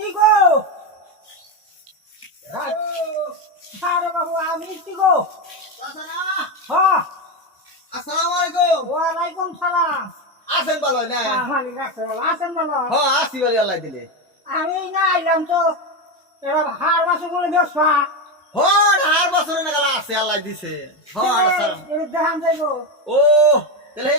আমি গো আরে বাবু আমি গো হ্যাঁ আসসালামু আলাইকুম। ওয়ালাইকুম সালাম আছেন ভালো না? মালিক আছে বলো আছেন বলো হ্যাঁ আসি বলি আল্লাহ দিলে। আমি না আইলাম তো এরা হার মাসে বলে ব্যবসা হ্যাঁ আর বছরে না গেলা আছে আল্লাহ দিছে। হ্যাঁ আসসালাম। দেখান যাইবো ও তাহলে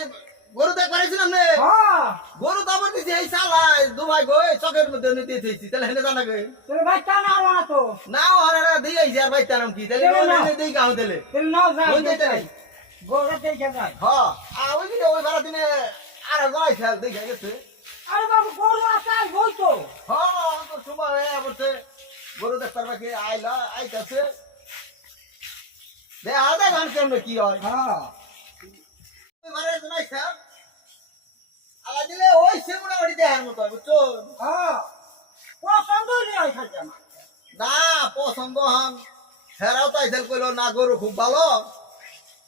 গরু দেখ পারিস না আপনি? হ্যাঁ গরু তো আমার দিছে এই সালাই দুবাই গই চকের মধ্যে নিতে দিয়েছি তাহলে হেনে জানা গে তুমি ভাই টা না না তো না ওরা দিয়ে আর ভাই তারাম কি তাহলে ওনে দেই গাও দিলে তুমি নাও যাও ওই দিতে নাই গোড়া দেখে যাই হ্যাঁ আর ওই দিনে ওই ভাড়া দিনে আর গাই খেল দেখে গেছে। আরে বাবু গরু আছে বই তো হ্যাঁ তো সময় হয়ে বলছে গরু দেখতে বাকি আইলা আইতাছে দে আদা গান কেমনে কি হয়। হ্যাঁ এবারে নাই স্যার আলা দিলে ওই সে মোটামুটি দেখার মতো বুঝছো। হ্যাঁ পছন্দ নেই খাইতে আমার না পছন্দ হন হেরাও তাই সেল কইলো না গরু খুব ভালো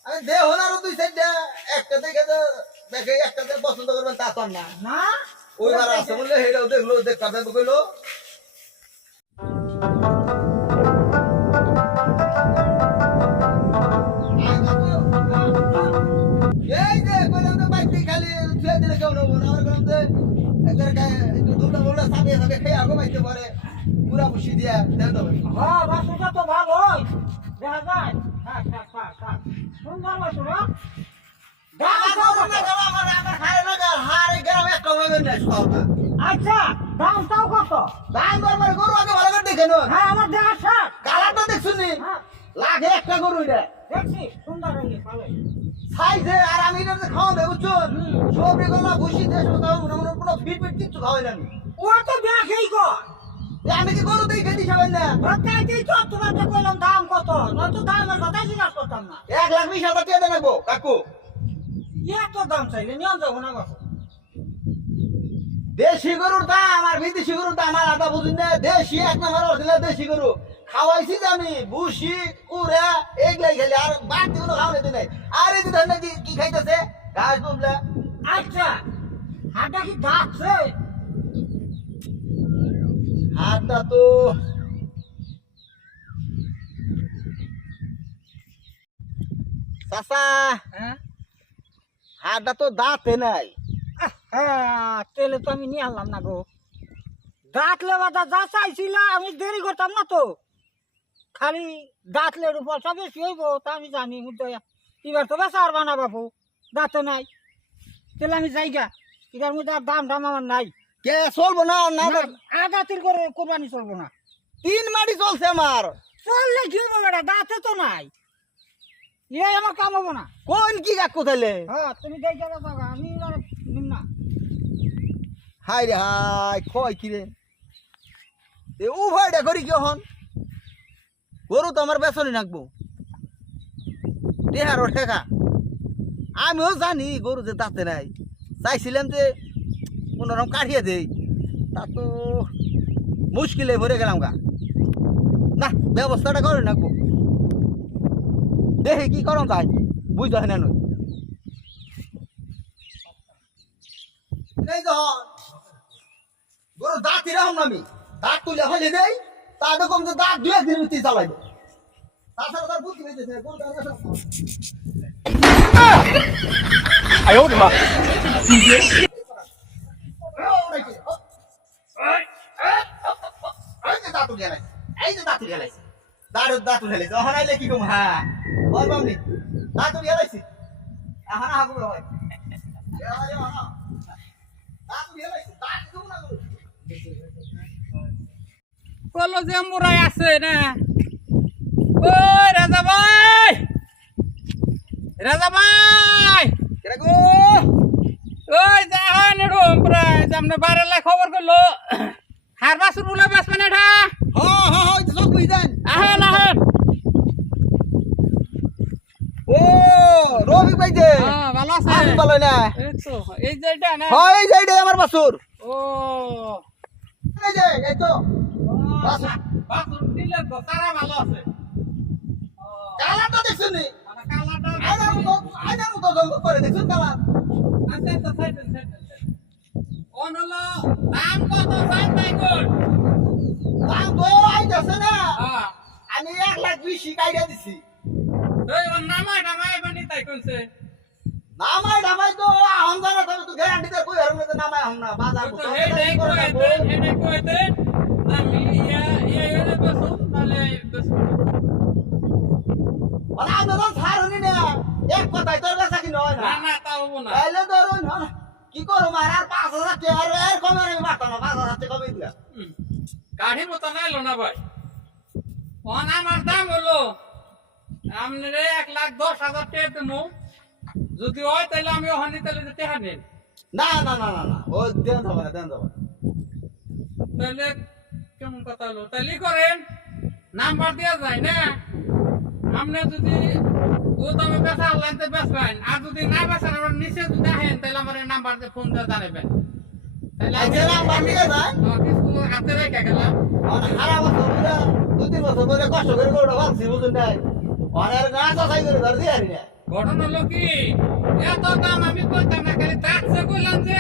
আমি দেহ না আরো দুই সাইড একটা দেখে তো দেখে একটাতে পছন্দ করবেন তা তো আর না না ওইবার আছে বললে হেরাও দেখলো দেখতে দেখতে কইলো এই যে কইলাম তো বাইক খালি ছুঁয়ে দিলে কেউ নেবো না আমার কইলাম যে একটু দুটা বলটা সাবিয়ে সাবিয়ে খেয়ে আগো বাইতে পারে পুরা বসি দিয়া দেন দেবে। হ্যাঁ বাসুটা তো ভালো দেখা যায় হ্যাঁ হ্যাঁ হ্যাঁ হ্যাঁ সুন্দর বাসু না আচ্ছা দামটাও কত হ্যাঁ আমার দেখা শেষ হ্যাঁ দেখছি সুন্দর হয়ে ভালো ও তো দেখেই গো তাইতেই তো তোমাকে বললাম দাম কত নয়তো দামের কথাই জিজ্ঞাসা করতাম না 1,20,000 কাকু এত দাম চাইলে নিয়ম যাবো না বাসু দেশি গরুর দাম আর বিদেশি গরুর দাম আলাদা বুঝুন না। দেশি এক নম্বর অরিজিনাল দেশি গরু খাওয়াইছি যে আমি ভুসি কুড়া এগুলাই খেলে আর বাড়তি কোনো খাওয়াইতে নাই। আর এই যে ধরেন কি খাইতেছে ঘাস দুবলা আচ্ছা হাটা কি দাঁতছে হাতটা তো চাচা হ্যাঁ হাতটা তো দাঁতে নাই। হ্যাঁ তেলে তো আমি নিয়ে আনলাম না গো দাঁত লেবাটা যা চাইছিল আমি দেরি করতাম না তো খালি দাঁত লের পয়সা বেশি হইব তা আমি জানি কিন্তু এবার তো বেচা আর বানা বাবু দাঁতে নাই তাহলে আমি যাইগা এটার মধ্যে আর দাম আমার নাই কে চলবো না না আধা তিল করে কোরবানি চলবো না 3 মাটি চলছে আমার চললে কি হবো বেটা দাঁতে তো নাই এই আমার কাম হবো না কোন কি কাকু তাইলে হ্যাঁ তুমি দেখে যাবা আমি আর নিম না হাই রে হাই কয় কি রে এ উভয়টা করি কি হন গরু তো আমার বেসনি নাকবো দেহারও ঠেকা আমিও জানি গরু যে দাঁতে নাই চাইছিলাম যে কোনোরকম কাটিয়ে দেই তা তো মুশকিলে ভরে গেলাম গা না ব্যবস্থাটা করে নাকবো দেখি কি করম তাই বুঝতে হয় না নই গরু দাঁত এরকম আমি দাঁত তুলে ফেলে দেই তাদের কম যে দাঁত 2 দিন ভিতরে চালাইবো তাছাড়া তার বুদ্ধি হইতেছে গরু দাঁত哎呦我的妈！ কি কম হ্যাঁ বল বাবলি দাঁত গেলাইছি এখন হাগু ভাই বলো যে মোরাই আছে না ওই রাজা ভাই রাজা ভাই গো ওই দেখেন এরকম প্রায় সামনে 12 লাখ খবর করলো হার বাসুর বলে বাসবেন এটা হ্যাঁ হ্যাঁ হ্যাঁ সব বুঝছেন আহেন আহেন ও রবি ভাই যে হ্যাঁ ভালো আছে আমি ভালো না এই তো এই যে এটা না হ্যাঁ এই যে এটা আমার বাসুর ও এই যে এই তো বাসুর বাসুর দিলে তো তারা ভালো আছে কালারটা দেখছনি মানে কালাটা আইনার মতো জঙ্গল করে দেখছুন কালার আচ্ছা আচ্ছা সাইড অনলো দাম কত সাইড নাই কোন জামাই জামাই তো আহম জানা তবে তো গ্যারান্টিতে কই আর মধ্যে নামাই আহম না বাজার তো হেডে কইতে আমি ইয়া বসু তাহলে বসু মানে আন্দোলন ছাড়ুনি না এক কথাই তোর কাছে কি নয় না না না তা হবো না তাইলে ধরুন কি করো মার আর 5000 টাকা আর এর কমে আমি মারতাম না 5000 টাকা কমে দিলা কাঠি মতো নাইলো না ভাই ওন আমার দাম হলো আমনে 1,10,000 টাকা দেবো যদি হয় তাহলে আমি ওখানে তাহলে টাকা নেন না না না না না ও দেন যাবে না দেন যাবে না তাহলে কেমন কথা হলো তাহলে করেন নাম্বার দেওয়া যায় না আপনি যদি ও দামে বেচা আনতে বেচবেন আর যদি না বেচেন আমার নিচে যদি আসেন তাহলে আমার নাম্বার দিয়ে ফোন দিয়ে জানাবেন তাহলে আচ্ছা নাম্বার দিয়ে যায় কিছু হাতে রেখে গেলাম আর সারা বছর ধরে 2-3 বছর ধরে কষ্ট করে গরুটা পালছি বুঝুন নাই আর না চাষাই করে ধর দিয়ে আনি না ঘটনা হলো কি এত দাম আমি কইতাম না খালি দাঁতছে কইলাম যে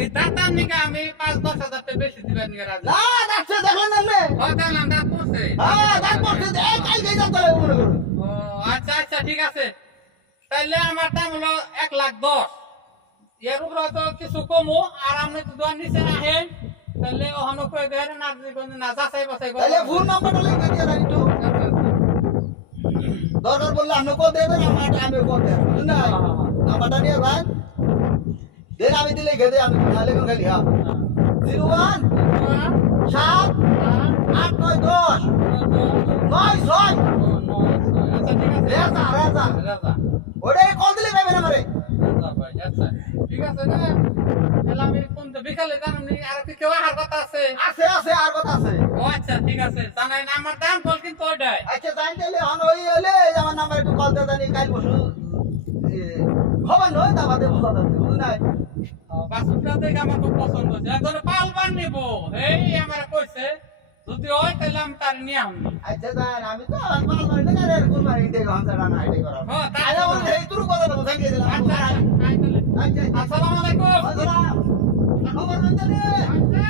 এই দাঁতার নিকে আমি 5-10 হাজার টাকা বেশি দিবেন নিকে রাজি না ডাকছে দেখলেন না নে ও দেখলাম দাঁত পড়ছে হ্যাঁ ডাক করতে দে কাই কাই যাতে মনে করুন ও আচ্ছা আচ্ছা ঠিক আছে তাইলে আমার দাম হলো 1,10,000 এর উপরে তো কিছু কমো আর আপনি তো দোয়ার নিচে আহেন তাহলে ওখানে কয়ে দেন না না যাচাই বাছাই করে তাহলে ফোন নাম্বারটা লিখে দিয়ে দেন একটু দরকার বললে আপনি কল দেবেন আমি কল দেব বুঝুন না নাম্বারটা নিয়ে যান দেন আমি দিলে লিখে দে আমি তাহলে কোন খালি হ্যাঁ 01 7 8 9 10 9 6 আচ্ছা ঠিক আছে রেজা রেজা রাজা ওটাই কল দিলে পাবেন আমারে রাজা ভাই আচ্ছা ঠিক আছে না তাহলে আমি ফোন তো বিকালে জানানি আর কি কেউ আহার কথা আছে আছে আছে আর কথা আছে ও আচ্ছা ঠিক আছে জানাই না আমার দাম বল কিন্তু ওইটাই আচ্ছা জান তাহলে হন ওই হলে আমার নাম্বার একটু কল দিয়ে জানি কাল বসু খবর নয় তা বাদে বুঝা যাবে বুঝুন না বাসুটা দেখে আমার খুব পছন্দ হয়েছে একজন পালবান নিব এই আমার কইছে যদি হয় তাহলে আমি তার নিয়ে আমি আচ্ছা জান আমি তো আর মাল মারি না রে কোন মারি দেই হামসা না আইডি করা হ্যাঁ তাই আরে ওই এই তুই কথা বলছ আমি দিলাম আচ্ছা আচ্ছা আসসালামু আলাইকুম আসসালাম খবর নয় তাহলে আচ্ছা